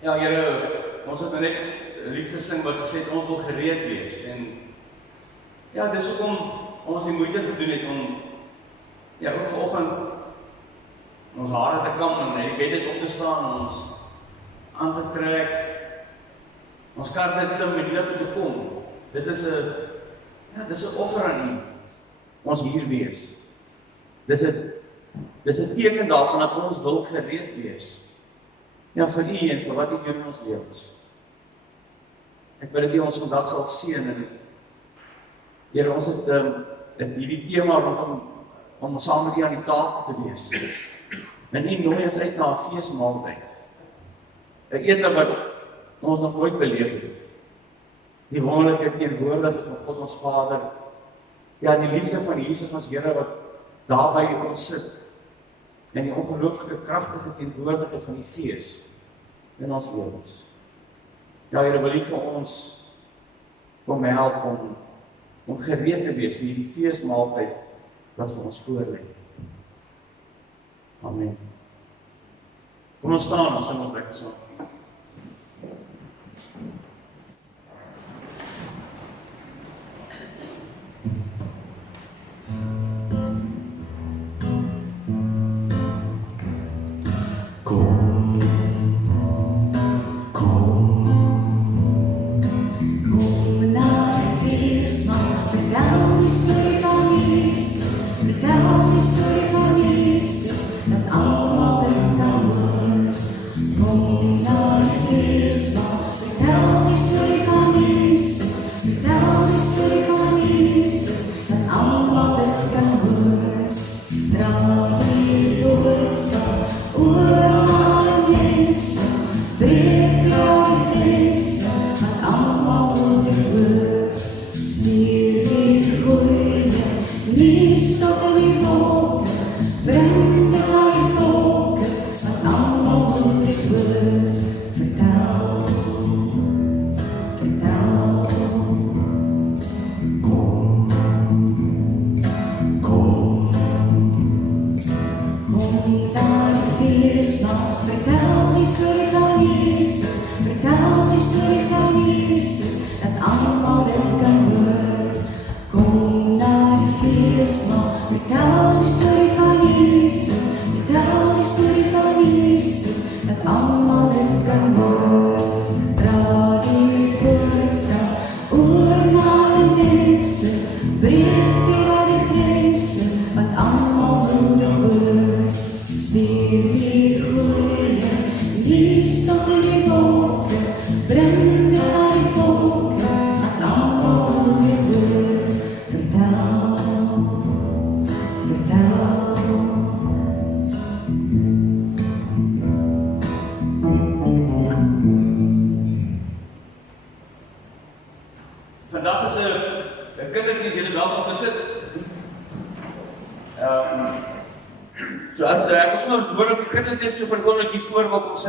Ja, Here, ons het nou net 'n lied gesing wat gesê het, ons wil gereed wees. En ja, dis hoekom ons die moeite gedoen het om ja, ook vanoggend ons hare te kam en uit die bed uit op te staan en ons aan te trek. Ons kar te klim en hier toe te kom. Dit is 'n offer aan U. Ons hier wees. Dis 'n teken daarvan dat ons wil gereed wees. Ja, vir U en vir wat U doen in ons lewens. Ek wil dat U ons vandag sal seën en Here, ons het hierdie tema rondom om saam met U aan die tafel te wees. En U nooi ons uit na 'n feesmaaltyd. 'n ete wat ons nog nooit beleef het. Die wonderlike teenwoordigheid van God ons Vader. Ja, die liefde van Jesus ons Here wat daar by ons sit. En die ongelooflike kragtige teenwoordigheid van die Gees in ons lewens. Ja, Here, wil U vir ons kom help om gereed te wees vir hierdie feesmaaltyd wat vir ons voorlê. Amen. Kom ons staan en sing ons lekker saam.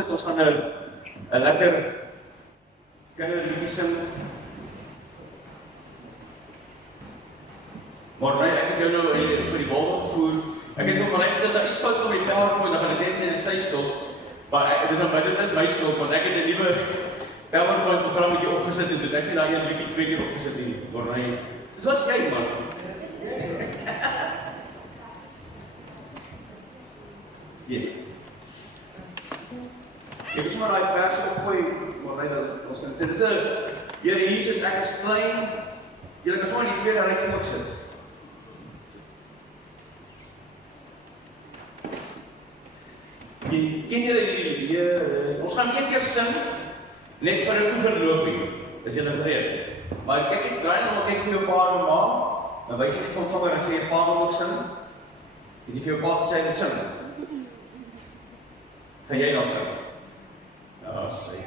Ons gaan 'n lekker kinderliedjie sing. Maar nee, ek het jou nou vir die wolk gevoer. Ek het vir my gesê dat iets fout met my PowerPoint, dan gaan ek net sê dis sy skuld. Maar dit is my skuld want ek het 'n nuwe PowerPoint programmetjie opgesit en dit ek net daai een liedjie 2 keer opgesit nie. Maar nee, dis wat jy man. Yes. Ek is maar daai vers opgooi, maar ons kan sê, dis 'n Here Jesus, ek is klein, julle kan sommer in die tweede ryk ook sit. Ken julle die ons gaan een keer sing, net vir 'n oefenloopie, is julle gereed? Maar kyk ek draai nou maar kyk vir jou pa en ma, dan wys jy net van vanger en sê jy pa wil ook sing, en jy vir jou pa gesê hy moet sing. Gaan jy dan sing? Ja, sê.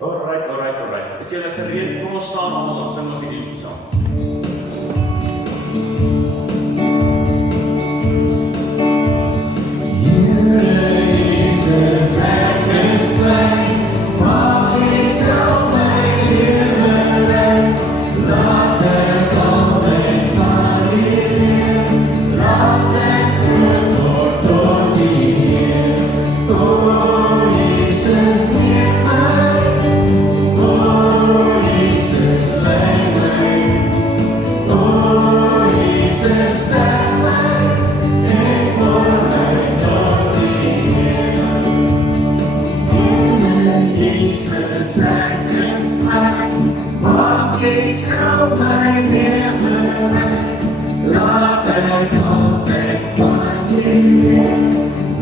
Alright. Is julle gereed? Kom ons staan almal en sing ons hierdie lied saam. Jesus sacrifice, walking through my river, Lord, I know that one day,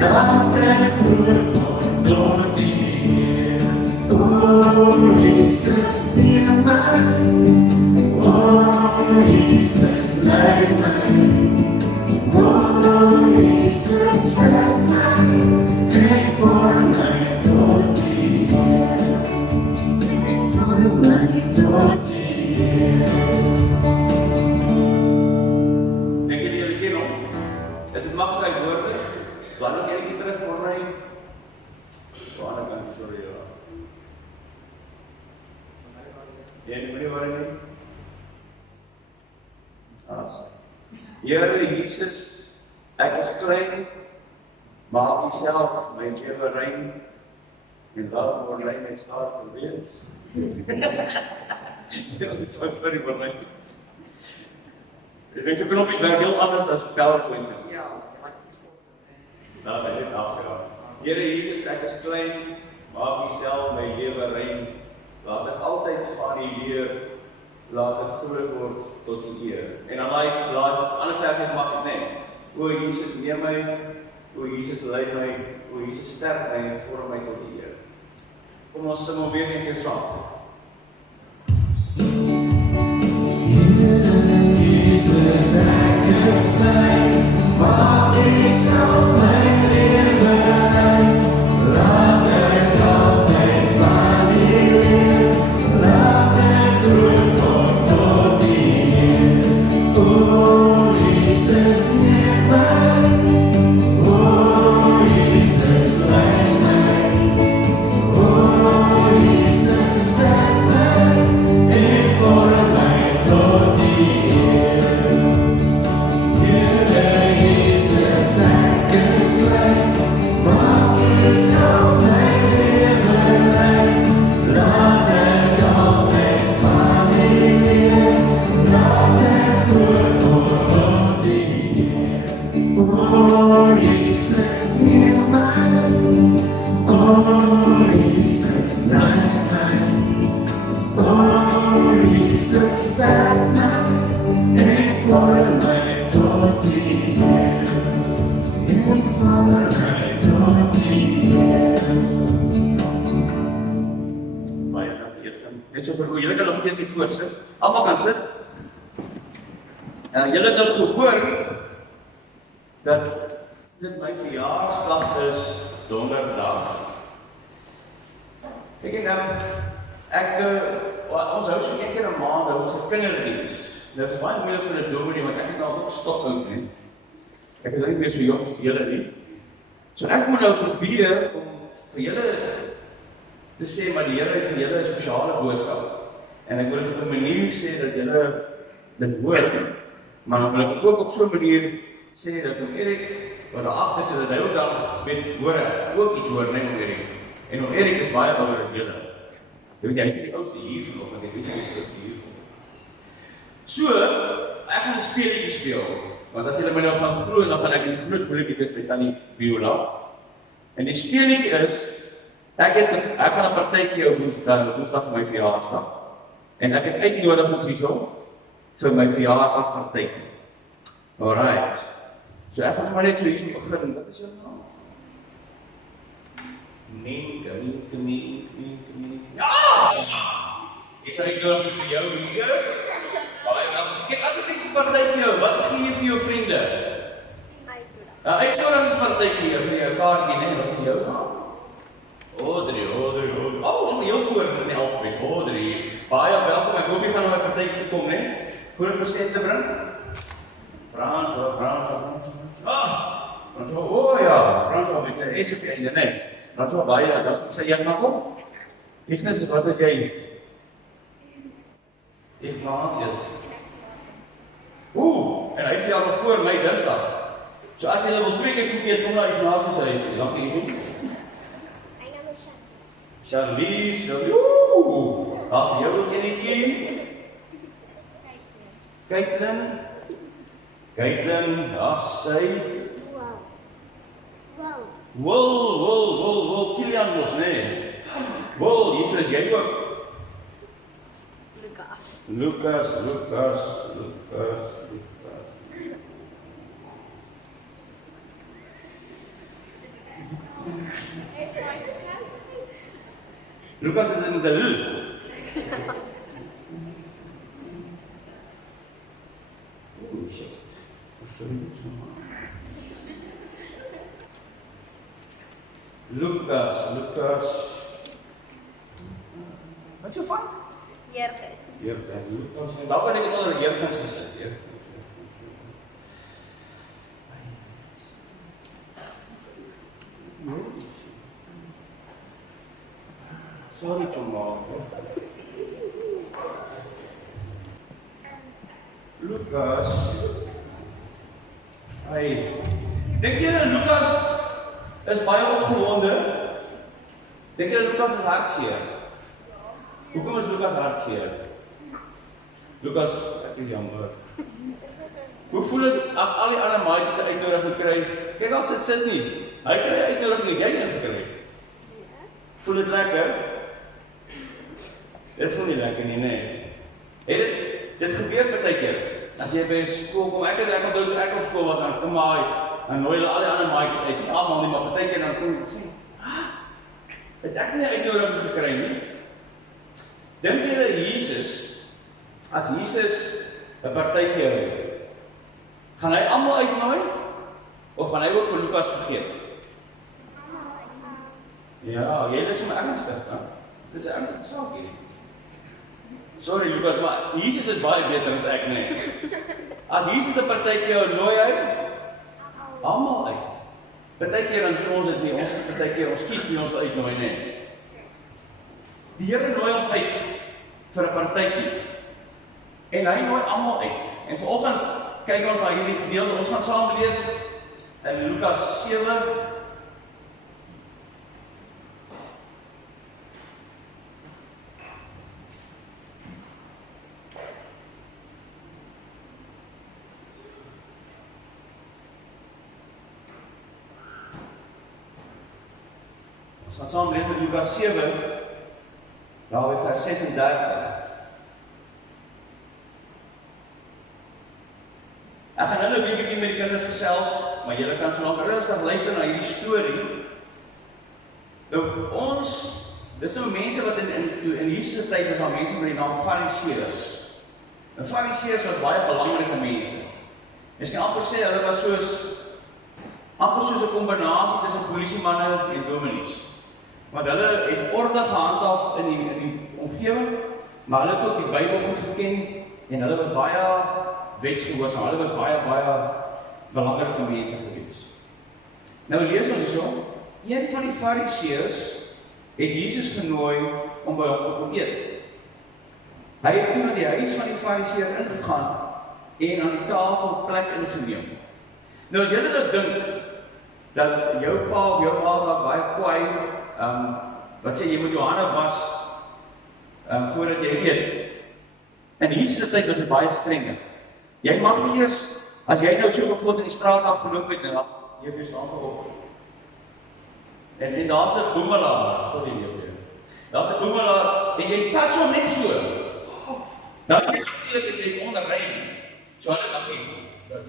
Lord, that fruit will not be. Oh, Jesus, dear man, oh, Jesus, like mine, oh, Jesus, like mine, take for my daughter, for my daughter. Dink julle ken hom? Is dit maklik woorde? Laat nog enetjie terug vir my. Baie dankie, sorry ja. Jy moet nie worry nie. Here Jesus, ek is klein, maak Uself my lewe rein en laat my rein en staat verwees. Dit is sorry vir my. Deze knopjes werken heel anders dan PowerPoint. Ja, Dat is dit af, ja. Here Jesus, ek is klein, maak Uself my lewe rein. Laat ek altyd van U leer, laat ek groot word tot U eer. En dan ander versies maak ek net. O Jesus, neem my, o Jesus, lei my, o Jesus, sterk my en vorm my tot U eer. Kom ons sing hom weer een keer saam. Jesus, ek is klein, maak Uself my lewe rein. Laat ek altyd van U leer, laat ek groot word tot U eer. O Jesus, neem my, o Jesus, lei my, o Jesus, sterk my en vorm my tot U eer. Stand now and for my daughter, and for my daughter. Baie dankie. Net so vir julle kan nog steeds hier voor sit. Almal kan sit. Julle het al gehoor dat dit my verjaarsdag is donderdag. Ons hou so een keer 'n maand, ons het kinderdiens. Dit is baie moeilik vir 'n dominee, want ek is nou ook stok oud, nie. Ek is nie meer so jong soos julle nie. So ek moet nou probeer om vir julle te sê, maar die Here het vir julle 'n spesiale boodskap. En ek wil dit op 'n manier sê dat julle dit hoor. Maar dan wil ek ook op so 'n manier sê dat om Erik, wat daar agter sit, dat hy ook dan weet, hoor ek ook iets hoor, net om Erik. En om Erik is baie ouer as julle. Jy weet, hy is die oudste hier vanoggend, ek weet nie die oudste hier vanoggend. So, ek gaan 'n speletjie speel, want as julle my nou gaan glo, dan gaan ek 'n groot moeilikheid is by Tannie Viola. En die speletjie is, ek gaan 'n partytjie hou Woensdag vir my verjaarsdag. En ek het uitnodigings hierso vir my verjaarsdagpartytjie. Alright. So ek gaan maar net so hierso begin. Wat is jou naam? Mink. Ja! Is hy nou vir jou hier? Baie dankie. Kyk, as ek die partytjie hou, wat gee jy vir jou vriende? Uitnodigingspartytjie vir jou kaartjie, nee, wat is jou naam? Audrey. So heel voor in die alfabet. Audrey. Baie welkom. Ek hoop jy gaan na my partytjie toe kom, nee. Voor 'n persent te bring. Frans. O ja, Frans het 'n S op die einde, nee. Frans baie dankie. Sê jy maar kom. Ignas, wat is jy? Ignatius. En hy vir jou nog voor my Dinsdag. So as jy wil 2 keer koekie eet, kom na Ignatius se huis. Dankie jy. Charlize. As jy ook enetjie. Caitlin, daar sy. Wow. Kilian mos, nee. Wil, hier is jy ook. Lucas. Lucas. Lucas is in the L. Oh shit. Lucas. Wat so van? Jurgens. Lucas. Daar kan ek het onder Jurgens gesit. Sorry, Choma. Lucas. Hey. Dink jy Lucas is baie opgewonde? Dink jy Lucas is hartseer? Hoekom is Lucas hartseer? Lucas, ek is jammer. Hoe voel dit as al die ander maatjies 'n uitnodiging kry? Kyk as dit sit nie. Hy kry 'n uitnodiging, jy een gekry. Voel dit lekker? Dit voel nie lekker nie, nee. Dit gebeur baie keer. As jy by skool kom, ek onthou toe ek op skool was, dan kom en nooi hulle al die ander maatjies uit, nie almal nie, maar baie keer dan kom ek sê, het ek nie 'n uitnodiging gekry nie? Dink julle Jesus, as Jesus 'n partytjie hou, gaan hy almal uitnooi, of gaan hy ook vir Lucas vergeet? Ja, jy lyk sommer ernstig, hè? Dis 'n ernstige saak hierdie. Sorry Lucas, maar Jesus is baie beter as ek, nee. As Jesus 'n partytjie hou, nooi hy almal uit. Partykeer dan doen ons dit nie, ons partykeer ons kies nie ons wil uitnooi nie. Die Here nooi ons uit vir 'n partytjie. En hy nooi almal uit. En vanoggend kyk ons na hierdie gedeelte. Ons gaan saam lees in Lukas 7. Ons gaan saam lees in Lukas 7, daar by vers 36. Ek gaan nou weer 'n bietjie met die kinders gesels, maar julle kan so lank rustig luister na hierdie storie. Nou dis nou mense wat in Jesus se tyd was daar mense met die naam Fariseërs. En Fariseërs was baie belangrike mense. Mens kan amper sê hulle was soos 'n kombinasie tussen polisiemanne en dominees. Want hulle het orde gehandhaaf in die omgewing, maar hulle het ook die Bybel goed geken en hulle was baie wetsgehoorsaam. Hulle was baie belangrike mense gewees. Nou lees ons hierso, een van die Fariseërs het Jesus genooi om by hom te kom eet. Hy het toe na die huis van die Fariseër ingegaan en aan die tafel plek ingeneem. Nou as julle nou dink dat jou pa of jou ma daar baie kwaai, wat sê jy moet jou hande was voordat jy eet. In Jesus se tyd was dit baie strenger. Jy mag nie eers, as jy nou so bijvoorbeeld in die straat afgeloop het, en dan jy dus hande op. En daar's 'n boemelaar, sorry nee. Daar's 'n boemelaar en jy touch hom net so. Dan net skielik is jy onderrein. So hulle dankie.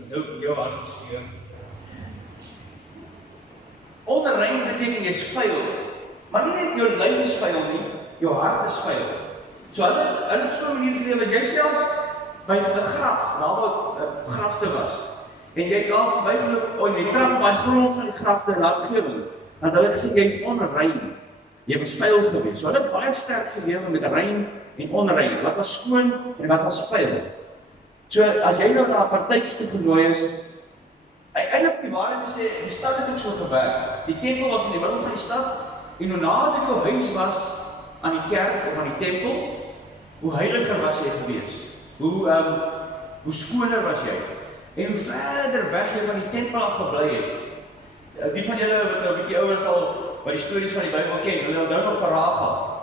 Nou jou hart seer. Onderrein beteken jy's vuil. Maar nie net jou lyf is vuil nie, jou hart is vuil. So hulle het so 'n manier geleef as jy selfs by 'n graf, daar waar 'n grafte was. En jy daar verbygeloop en jy trap op die grond van die grafte en laat gewing. Want hulle gesê jy's onrein. Jy was vuil geweest. So hulle het baie sterk gelewe met rein en onrein. Wat was skoon en wat was vuil. So as jy nou na 'n partytjie toe genooi is, eintlik die waarheid is die stad het ook so gewerk. Die tempel was in die middel van die stad en hoe nader jou huis was aan die kerk of aan die tempel, hoe heiliger was jy geweest. Hoe skoner was jy. En hoe verder weg jy van die tempel af gebly het. Die van julle wat nou 'n bietjie ouer sal wat die stories van die Bybel ken, hulle onthou nog van Rahab.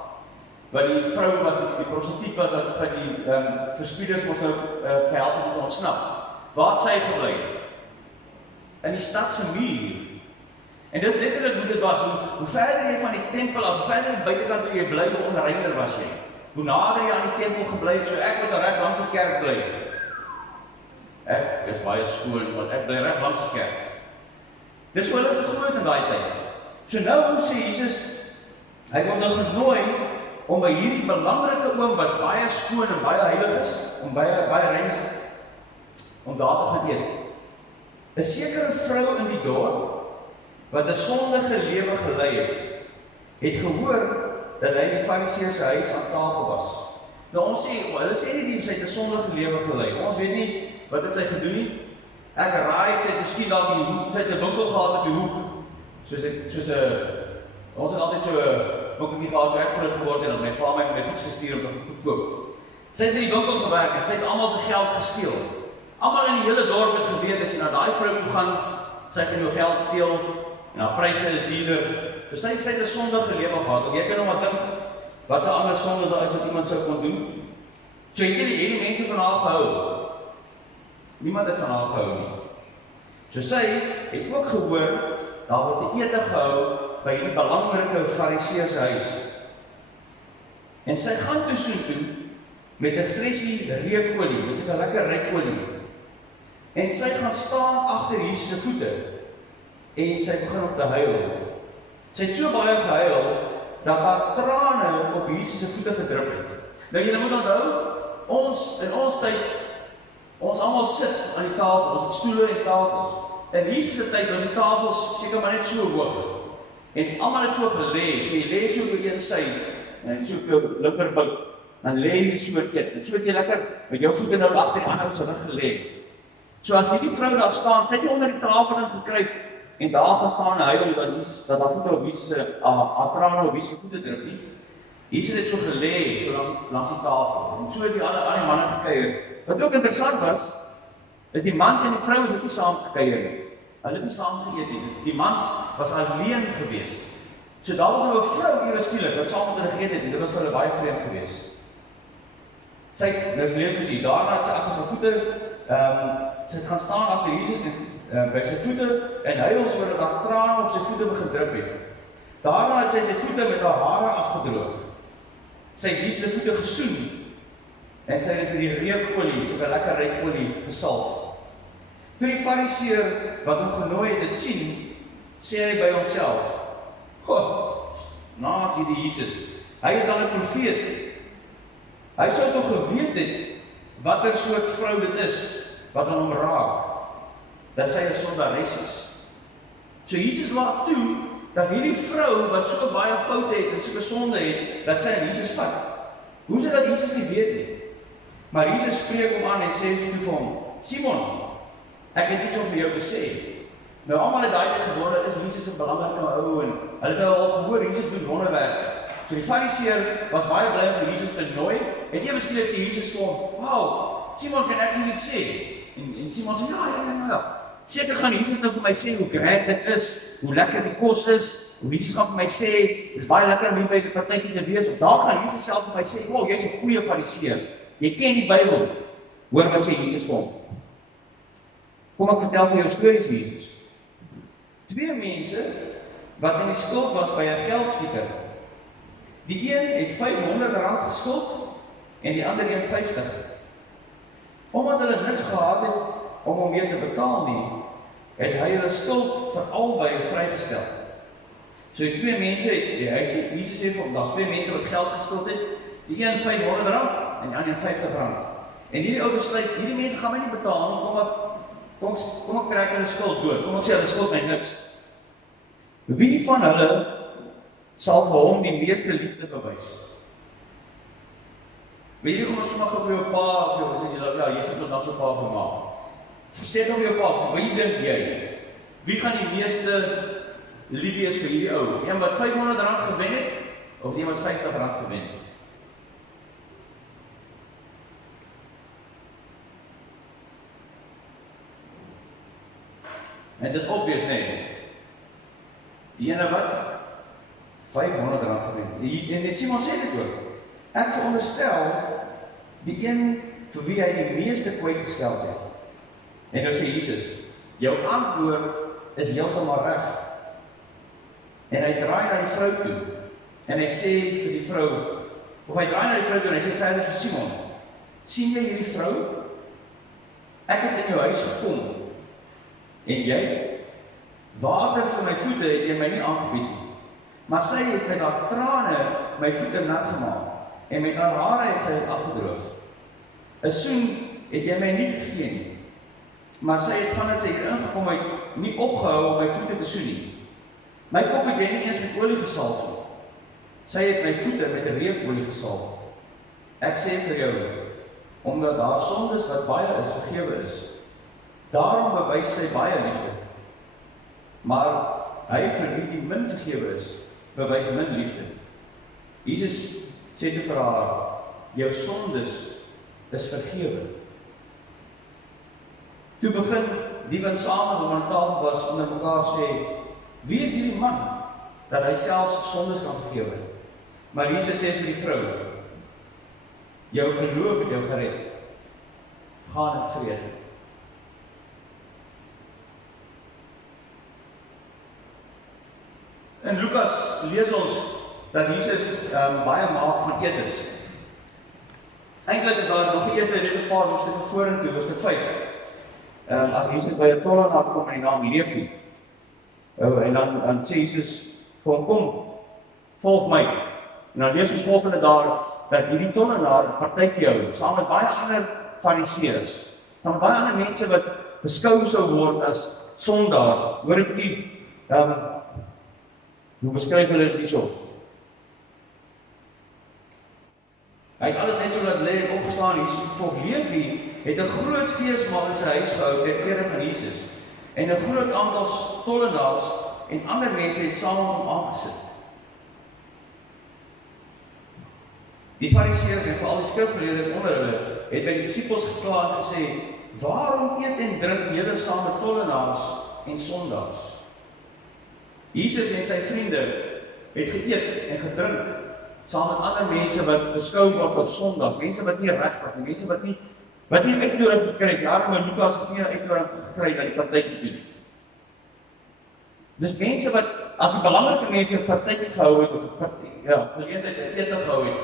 Wat die vrou was, die prostituut was wat van die verspieders moes nou gehelp het om te ontsnap. Waar het sy gebly? In die stad se muur. En dis letterlik hoe dit was, hoe verder jy van die tempel af, hoe verder die buitekant toe jy bly, hoe onreiner was jy. Hoe nader jy aan die tempel gebly het, so ek wat reg langs die kerk bly. Ek is baie skoon, want ek bly reg langs die kerk. Dis hoe hulle gegloed in daai tyd. So nou sê Jesus, hy word nou genooi om by hierdie belangrike oom wat baie skoon en baie heilig is, om baie rein is, om daar te gaan eet. 'n sekere vrou in die dorp wat 'n sondige lewe gelei het gehoor dat hy in die Fariseërs se huis aan tafel was. Nou ons sê, hulle sê nie sy het 'n sondige lewe gelei. Ons weet nie wat het sy gedoen nie. Ek raai sy het miskien dalk in die hoek, sy het 'n winkel gehad op die hoek. Ons het altyd so 'n winkeltjie gehad toe ek groot geword het en my pa my fiets gestuur om te koop. Sy het in die winkel gewerk en sy het almal se geld gesteel. Almal in die hele dorp het geweet as jy na daai vrou toe gaan, sy gaan jou geld steel en haar pryse is duurder. Dus sy het 'n sondige lewe gehad. Of jy kan nou maar dink wat 'n ander sonde is wat iemand sou kon doen. So het hierdie mense van haar gehou. Niemand het van haar gehou nie. So sy het ook gehoor daar word 'n ete gehou by hierdie belangrike Fariseërs se huis. En sy gaan toe soontoe met 'n fressie reukolie, met so 'n lekker reukolie. En sy gaan staan agter Jesus se voete en sy begin om te huil. Sy het so baie gehuil dat haar trane op Jesus se voete gedrup het. Nou julle moet onthou, in ons tyd, ons almal sit aan die tafel, ons het stoele en tafels. In Jesus se tyd was die tafels seker maar net so hoog. En almal het so gelê, so jy lê so op een sy en so op jou linkerbout, dan lê jy so eet. En so het jy lekker met jou voete nou agter die ander se rug gelê. So as hierdie vrou daar staan, sy het nie onder die tafel ingekruip en daar gaan staan en huil dat haar voete op Jesus se haar trane op Jesus se voete drup nie. Jesus het so gelê, so langs die tafel. En so het die ander manne gekuier. Wat ook interessant was, is die mans en die vrouens het nie saam gekuier nie. Hulle het nie saam geëet nie. Die mans was alleen gewees. So daar was nou 'n vrou ewe skielik wat saam met hulle geëet het en dit was vir hulle baie vreemd gewees. Sy, nou lees ons hier, daarna het sy agter sy voete, sy het gaan staan agter Jesus en by sy voete en huil sodat haar trane op sy voete begin drup het. Daarna het sy voete met haar hare afgedroog. Sy het Jesus se voete gesoen en sy het met die reukolie, so 'n lekker reukolie gesalf. Toe die Fariseer wat hom genooi het dit sien, sê hy by homself: "Goh, naat hierdie Jesus. Hy is dan 'n profeet. Hy sou tog geweet het watter soort vrou dit is wat aan hom raak, dat sy 'n sondares is." So Jesus laat toe dat hierdie vrou wat so baie foute het en so 'n sonde het, dat sy aan Jesus vat. Hoe is dit dat Jesus nie weet nie? Maar Jesus spreek hom aan en sê vir hom: "Simon, ek het iets om vir jou te sê." Nou almal het daai tyd gewonder, is Jesus 'n belangrike ou en hulle het al gehoor Jesus doen wonderwerke. So die Fariseer was baie bly om vir Jesus te nooi en ewe skielik sê Jesus vir hom: "Wow, Simon, kan ek vir jou iets sê?" En Simon sê: "Ja. Seker gaan Jesus nou vir my sê hoe great dit is, hoe lekker die kos is, hoe Jesus gaan vir my sê, dis baie lekker om hier by die partytjie te wees, of daar gaan Jesus self vir my sê, "Wow, jy's 'n goeie Fariseer. Jy ken die Bybel." Hoor wat sê Jesus vir hom. Kom ek vertel vir jou stories Jesus. 2 mense wat in die skuld was by 'n geldskieter. Die een het R500 geskuld en die ander een 50. Omdat hulle niks gehad het om hom weer te betaal nie, het hy hulle skuld vir albei vrygestel. So die 2 mense hy sê, Jesus sê vir hom, daar's 2 mense wat geld geskuld het, die een R500 en die ander R50. En hierdie ou besluit, hierdie mense gaan my nie betaal nie, kom ek trek hulle skuld dood, kom ek sê hulle skuld my niks. Wie van hulle sal vir hom die meeste liefde bewys? Weet jy, kom ons sommer vir jou pa, of jou, sê jy, ja, jy sit ons dan so pa vir ma. Sê vir jou pa, wie dink jy? Wie gaan die meeste lief wees vir hierdie ou? Een wat R500 gewen het, of een wat R50 gewen het? En dit is obvious, nee. Die ene wat R500 gewen. En Simon sê dit ook. Ek veronderstel die een vir wie hy die meeste kwytgestel het. En nou sê Jesus, jou antwoord is heeltemal reg. En hy draai na die vrou toe. En hy sê vir die vrou, of hy draai na die vrou toe en hy sê verder vir Simon, sien jy hierdie vrou? Ek het in jou huis gekom. En jy? Water vir my voete het jy my nie aangebied nie. Maar sy het met haar trane my voete nat gemaak. En met haar hare het sy het afgedroog. 'n Soen het jy my nie gegee nie. Maar sy het vandat sy hier ingekom het, nie opgehou om my voete te soen nie. My kop het jy nie eens met olie gesalf nie. Sy het my voete met reukolie gesalf. Ek sê vir jou, omdat haar sondes wat baie is, vergewe is. Daarom bewys sy baie liefde. Maar hy vir wie die min vergewe is, bewys min liefde. Jesus sê toe vir haar, jou sondes is vergewe. Toe begin die wat saam met hom aan tafel was onder mekaar sê, wie is hierdie man, dat hy selfs sondes kan vergewe? Maar Jesus sê vir die vrou, jou geloof het jou gered. Gaan in vrede. In Lukas lees ons dat Jesus baie maak van etes. Eintlik is daar nog 'n ete net 'n paar hoofstukke vorentoe, hoofstuk 5. As Jesus by 'n tollenaar kom en die naam Levi. En dan sê Jesus vir hom, kom, volg my. En dan lees ons volgende daar dat hierdie tollenaar partytjie hou, saam met baie ander fariseërs, saam met baie ander mense wat beskou sou word as sondaars. Hoor 'n bietjie, hoe beskryf hulle dit hierso? Hy het alles net so laat lê en opgestaan. Volk Levi het 'n groot feesmaal in sy huis gehou ter ere van Jesus. En 'n groot aantal tollenaars en ander mense het saam met hom aangesit. Die fariseërs en veral die skrifgeleerdes onder hulle het by die disippels gekla en gesê, waarom eet en drink julle saam met tollenaars en sondaars? Jesus en sy vriende het geëet en gedrink saam met ander mense wat beskou word as sondaars, mense wat nie reg was nie, mense wat nie uitnodiging gekry het. Ja, maar Lukas het nie 'n uitnodiging gekry na die partytjie toe nie. Dis mense wat as die belangrike mense 'n partytjie gehou het of 'n geleentheid ete gehou het,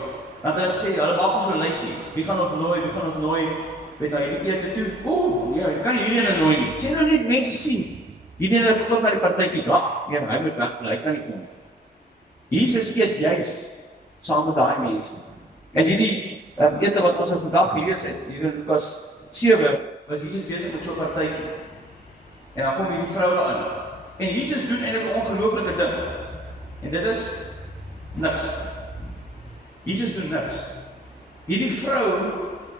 dan het hulle gesê, hulle maak ons so lysie. Wie gaan ons nooi met na hierdie ete toe? Ja, jy kan nie hierdie nooi nie. Sien nou net mense sien. Hierdie het ook na die partytjie. Nee, hy moet wegbly, hy kan nie kom. Jesus eet juis saam met daai mense. En hierdie ete wat ons vandag gelees het, hier in Lukas 7, was Jesus besig met so 'n partytjie. En dan kom hierdie vrou daarin. En Jesus doen eintlik 'n ongelooflike ding. En dit is niks. Jesus doen niks. Hierdie vrou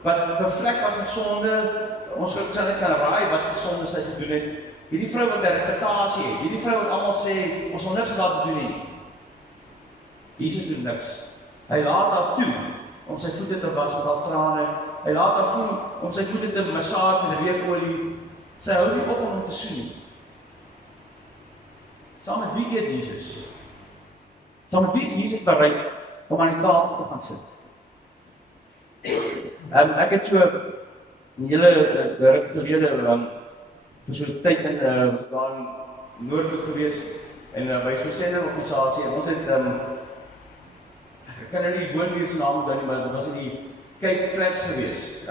wat bevlek was met sonde, ons kan net raai wat se sonde sy gedoen het. Hierdie vrou wat 'n reputasie het, hierdie vrou wat almal sê ons sal niks met haar doen nie. Jesus doen niks. Hy laat haar toe om sy voete te was met haar trane. Hy laat haar voel om sy voete te massage met reukolie. Sy hou nie op om hom te soen nie. Saam met wie eet Jesus? Saam met wie is Jesus bereid om aan die tafel te gaan sit? Ek het so 'n hele ruk gelede vir so 'n tyd in was daar in Noordhoek gewees en by so 'n senderorganisasie en ons het ek kan nou nie die woonbuurt se naam onthou nie, maar dit was in die Cape Flats gewees.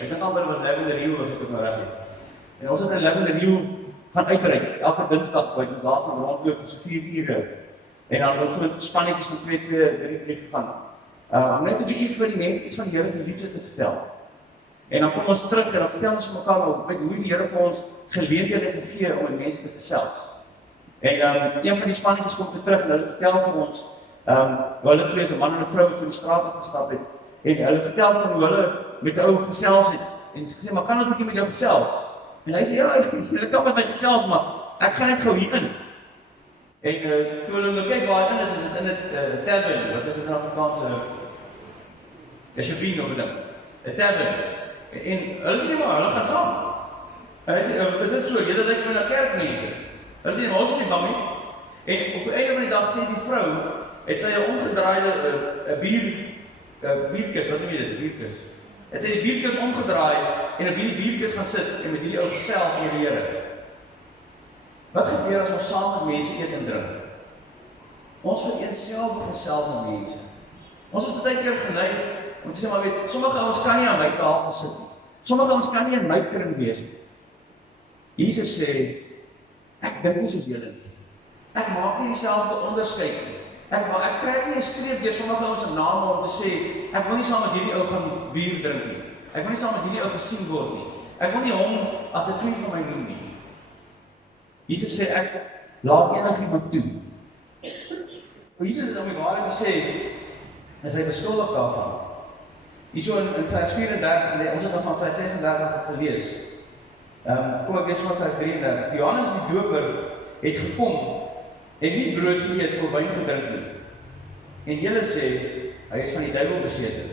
Ek dink amper was Lavender Hill as ek dit nou reg het. En ons het in Lavender Hill gaan uitreik elke Dinsdag wat ons daar gaan rondloop vir so 4 ure. En dan ons met spannetjies van 2 gegaan. Om net 'n bietjie vir die mense iets van die Here se liefde te vertel. En dan kom ons terug en dan vertel ons mekaar hoe die Here vir ons geleenthede gegee om met mense te gesels. En een van die spannetjies kom terug en hulle vertel vir ons hulle twee, 'n man en 'n vrou wat so die straat af gestap het. En hulle vertel van hoe hulle met 'n ou gesels het en gesê, maar kan ons 'n bietjie met jou gesels? En hy sê, ja, julle kan met my gesels, maar ek gaan net gou hier in. En toe hulle nou kyk waar hy is dit in 'n tavern, wat is dit in Afrikaans? 'n shebeen of 'n ding. 'n tavern. En hulle sê maar, hulle gaan saam. En hy sê, is dit so, julle lyk vir 'n kerkmense. Hulle sê, maar ons is nie bang nie. En op die einde van die dag sê die vrou, het sy 'n omgedraaide bierkus, wat noem jy dit, bierkus? Het sy die bierkus omgedraai en op hierdie bierkus gaan sit en met hierdie ou gesels oor die Here. Wat gebeur as ons saam met mense eet en drink? Ons vereenselwig onsself met mense. Ons is baie keer geneig om te sê, maar weet, sommige ouens kan nie aan my tafel sit nie. Sommige ouens kan nie in my kring wees nie. Jesus sê, ek dink nie soos julle nie. Ek maak nie dieselfde onderskeid nie. Ek trek nie 'n streep deur sommige ouens se name om te sê, ek wil nie saam met hierdie ou gaan bier drink nie. Ek wil nie saam met hierdie ou gesien word nie. Ek wil nie hom as 'n vriend van my noem nie. Jesus sê, ek laat enigiemand toe. Jesus het om die waarheid gesê, is hy beskuldig daarvan. Hierso in vers 34, ons het nou van vers 36 gelees. Kom ek lees maar vers 33. Johannes die Doper het gekom en nie brood geëet of wyn gedrink nie. En julle sê, hy is van die duiwel besete.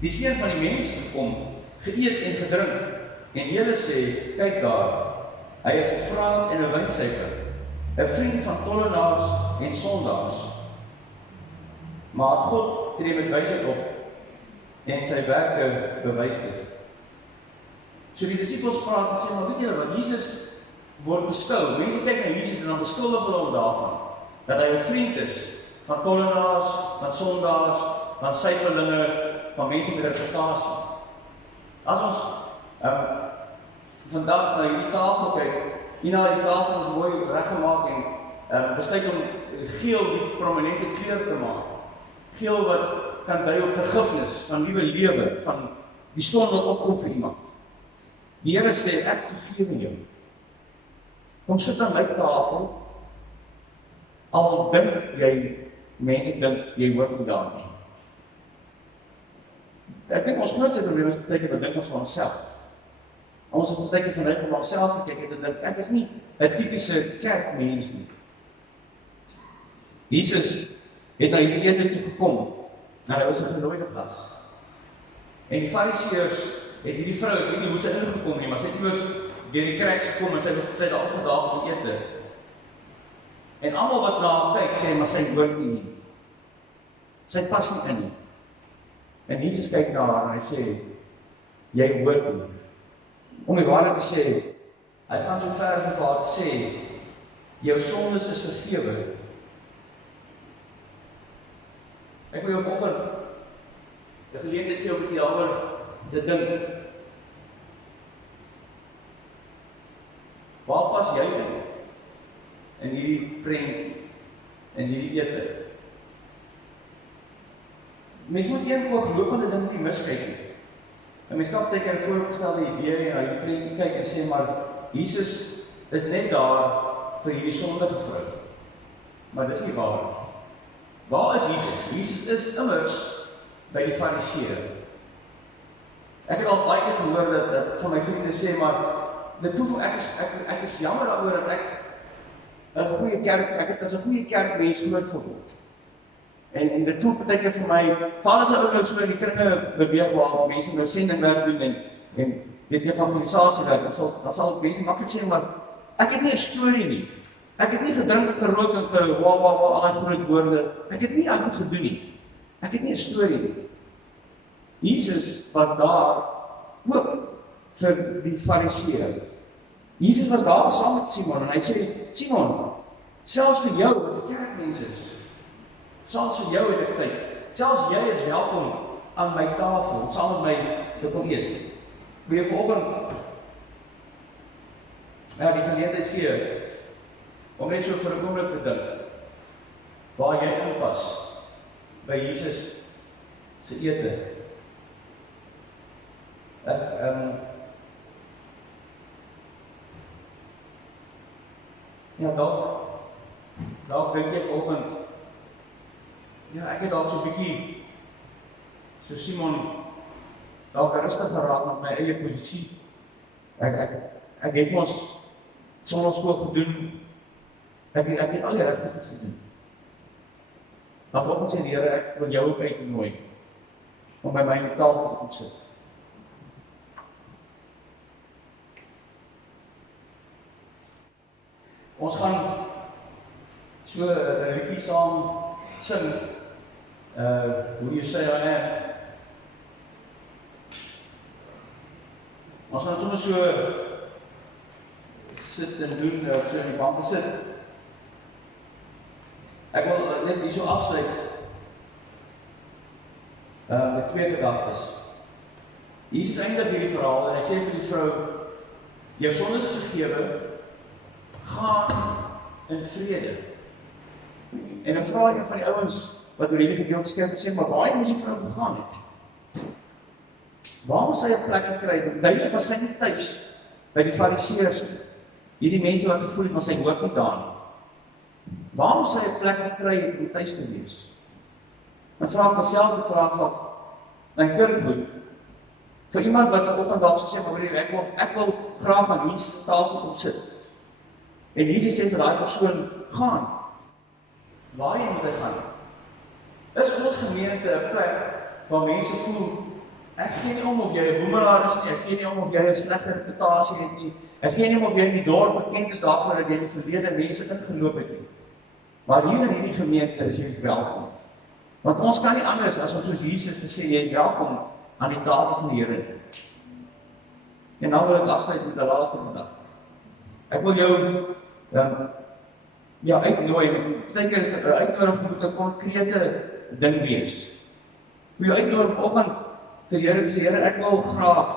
Die Seun van die mens het gekom, geëet en gedrink. En julle sê, kyk daar, hy is 'n vraat en 'n wynsuiker, 'n vriend van tollenaars en sondaars. Maar God tree met wysheid op en sy werke bewys dit. So die disippels praat en sê, maar weet julle wat, Jesus word beskou. Mense kyk na Jesus en dan beskuldig hulle hom daarvan, dat hy 'n vriend is van tollenaars, van sondaars, van suiwerlinge, van mense met reputasie. As ons vandag na hierdie tafel kyk, hier na die tafel is mooi reggemaak en besluit om geel die prominente kleur te maak. Geel wat kan dui op vergifnis, van nuwe lewe, van die son wat opkom vir iemand. Die Here sê, ek vergewe jou. Kom sit aan my tafel, al dink jy, mense dink, jy hoort nie daar nie. Ek dink ons grootste probleem is baie keer dink ons van onsself. Ons is baie keer geneig om onsself te kyk en dink, ek is nie 'n tipiese kerkmens nie. Jesus het na hierdie ete toe gekom, en hy was 'n genooide gas. En die Fariseërs het hierdie vrou, ek weet nie hoe sy ingekom nie, maar sy het iewers deur die kruis gekom en sy het daar opgedaag om te ete. En almal wat na haar kyk sê, maar sy hoort nie. Sy pas nie in nie. En Jesus kyk na haar en hy sê, jy hoort nie. Om die waarheid te sê, hy gaan so ver vir haar te sê, jou sondes is vergewe. Ek wil jou vanoggend 'n geleentheid gee om 'n bietjie daaroor te dink. Waar pas jy in hierdie prentjie, in hierdie ete? Mens moet een ooglopende ding nie miskyk nie. 'n Mens kan baie keer voorgestelde idee en na die prentjie kyk en sê, maar Jesus is net daar vir hierdie sondige vrou. Maar dis nie waar nie. Waar is Jesus? Jesus is immers by die Fariseë. Ek het al baie keer gehoor dat van my vriende sê, maar dit voel vir ek is jammer daaroor dat ek 'n goeie kerk, ek het as 'n goeie kerkmens groot geword. En dit voel baie keer vir my, veral as 'n ou nou so in die kringe beweeg waar mense nou sendingwerk doen en weet nie evangelisasie werk, dan sal mense maklik sê, maar ek het nie 'n storie nie. Ek het nie gedrink en gerook en al die groot woorde. Ek het nie altyd gedoen nie. Ek het nie 'n storie nie. Jesus was daar ook vir die Fariseë. Jesus was daar saam met Simon en hy sê, Simon, selfs vir jou wat 'n kerkmens is, selfs vir jou het ek tyd. Selfs jy is welkom aan my tafel om saam met my te kom eet. Wil jy vanoggend die geleentheid gee om net so vir 'n oomblik te dink waar jy inpas by Jesus se ete. Ja, dalk dink jy vanoggend, ja, ek het dalk so 'n bietjie, so Simon, dalk rustig geraak met my eie posisie. Ek het mos sonnaarskool gedoen. Ek het al die regte goed gedoen. Maar vanoggend sê die Here, ek wil jou ook uitnooi om by my tafel te kom sit. Ons gaan so 'n liedjie saam sing. Hoe jy sê ons gaan sommer so sit en doen, so in die bank sit. Ek wil net hierso afsluit met 2 gedagtes. Jesus eindig hierdie verhaal en hy sê vir die vrou, jou sondes is vergewe, gaan in vrede. En dan vra een van die ouens wat oor hierdie gedeelte skryf sê, maar waar moes die vrou gegaan het? Waar moes sy 'n plek gekry? Duidelik was sy nie tuis by die fariseërs nie. Hierdie mense wat gevoel het, maar sy hoort nie daar nie. Waar moes sy 'n plek gekry om tuis te wees? Dan vra ek myself die vraag af, my Kirkwood, vir iemand wat vanoggend dalk sê, maar ek wil graag aan Jesus se tafel kom sit. En Jesus sê vir daai persoon, gaan. Waarheen moet hy gaan? Is ons gemeente 'n plek waar mense voel, ek gee nie om of jy 'n boemelaar is nie, ek gee nie om of jy 'n slegte reputasie het nie, ek gee nie om of jy in die dorp bekend is daarvoor dat jy in die verlede mense ingeloop het nie. Maar hier in hierdie gemeente is jy welkom. Want ons kan nie anders as om soos Jesus te sê, jy is welkom aan die tafel van die Here. En nou wil ek afsluit met 'n laaste gedagte. Ek wil jou uitnooi, partykeer is 'n uitnodiging moet 'n konkrete ding wees. Ek wil jou uitnooi vanoggend vir die Here en sê, Here, ek wil graag,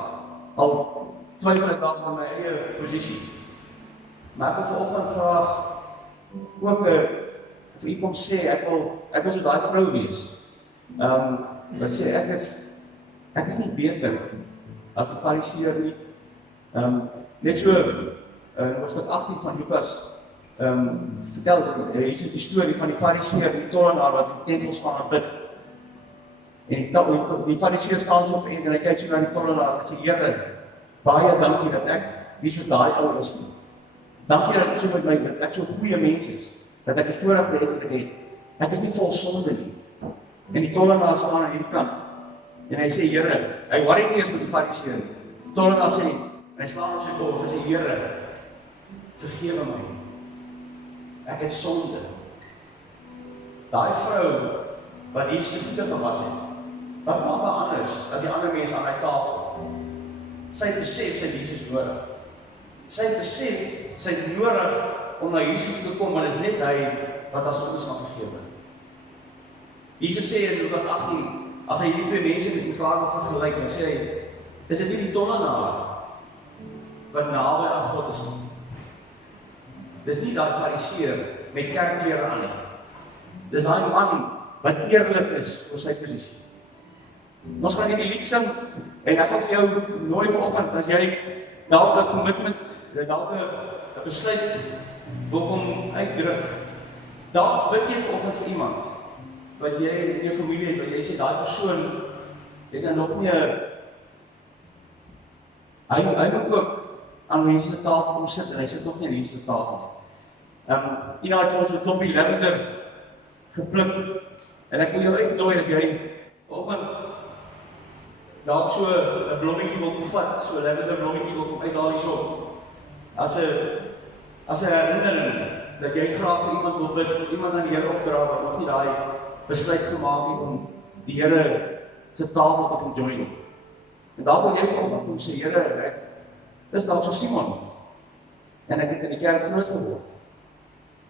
al twyfel ek dalk aan my eie posisie, maar ek wil vanoggend graag ook vir u kom sê, ek wil so daai vrou wees. Wat sê, ek is nie beter as die fariseer nie. Net so, hoofstuk 18 van Lukas, vertel Jesus die storie van die fariseer, die tollenaar wat in die tempel staan en bid. En die fariseer staan so op en hy kyk so na die tollenaar en sê, Here, baie dankie dat ek nie so daai ou is nie. Dankie dat ek so met my, dat ek so goeie mens is, dat ek die voorreg het wat ek het. Ek is nie vol sonde nie. En die tollenaar staan aan hierdie kant. En hy sê, Here, hy worry nie eens met die fariseer nie. Die tollenaar sê, hy slaan op sy bors, hy sê, Here, vergewe my. Ek het sonde. Daai vrou wat hier sy voete gewas het, wat maak haar anders as die ander mense aan die tafel? Sy besef sy Jesus nodig. Sy besef sy het nodig om na Jesus toe te kom, want dit is net hy wat haar sondes kan vergewe. Jesus sê in Lukas 18, as hy hierdie 2 mense met mekaar wil vergelyk, dan sê hy, is dit nie die tollenaar wat naby aan God is nie. Dis nie daai fariseer met kerkklere aan nie. Dis daai man wat eerlik is oor sy posisie. Ons gaan hierdie lied sing, en ek wil vir jou nooi vanoggend, as jy dalk 'n commitment, dalk 'n besluit wil kom uitdruk, dalk bid jy vanoggend vir iemand, wat jy in jou familie het, wat jy sê, daai persoon, het dan nog nie, hy moet ook aan mense se tafel kom sit, en hy sit nog nie aan mense se tafel. Ina het vir ons 'n klompie lavender gepluk, en ek wil jou uitnooi as jy vanoggend dalk so 'n blommetjie wil kom vat, so 'n lavender blommetjie wil kom uithaal hierso, as 'n herinnering, dat jy graag vir iemand wil bid, iemand aan die Here opdra, wat nog nie daai besluit gemaak het om die Here se tafel te kom join. En dalk wil jy vanoggend kom sê, Here, ek is dalk so Simon, en ek het in die kerk groot geword,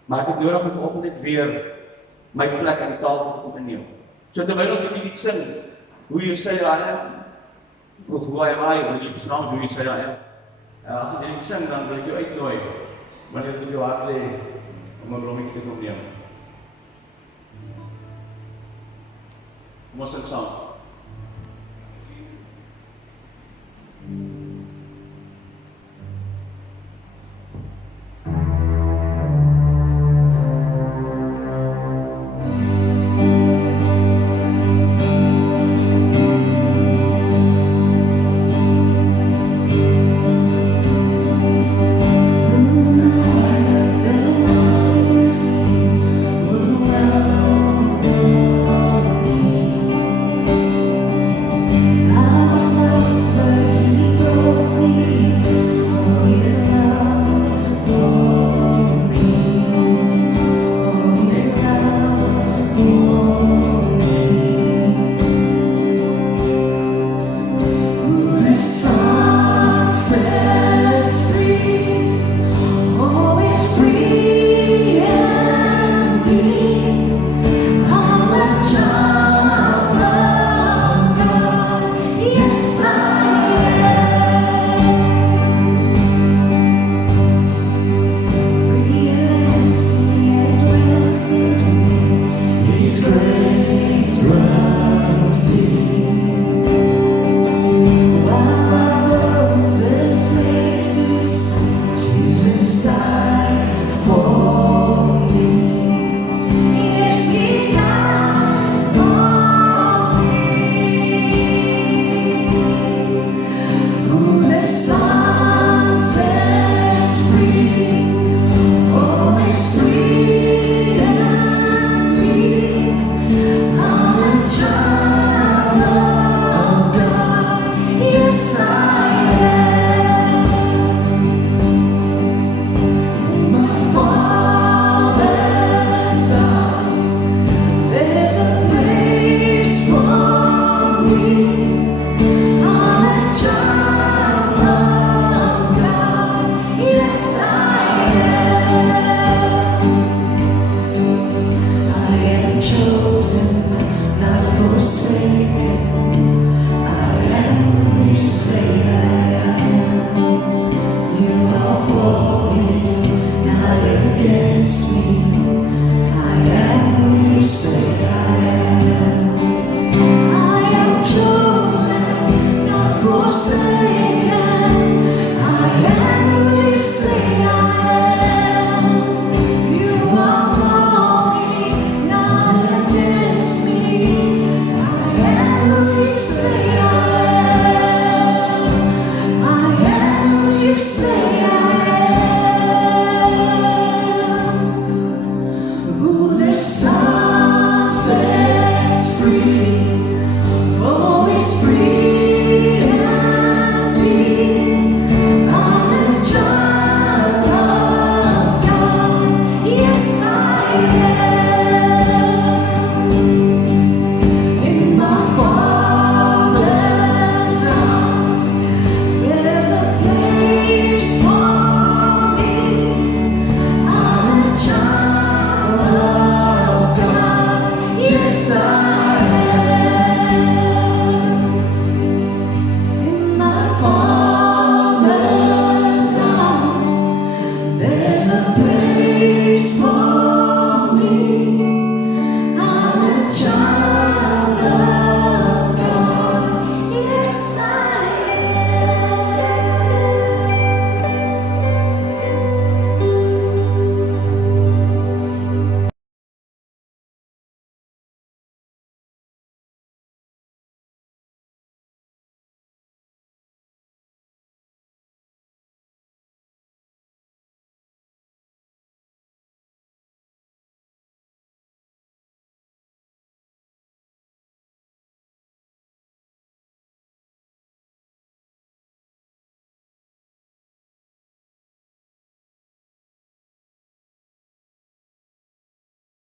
maar ek het nodig om vanoggend net weer my plek aan die tafel te kom inneem. So terwyl ons hierdie lied sing, hoe you say I am, of who I am I, want jy besnaam hoe you say I am. As jy dit sing, dan wil ek jou uitnooi, wanneer dit op jou hart lê, om 'n blommetjie te kom neem. Kom ons sing saam. Who chosen, not forsaken.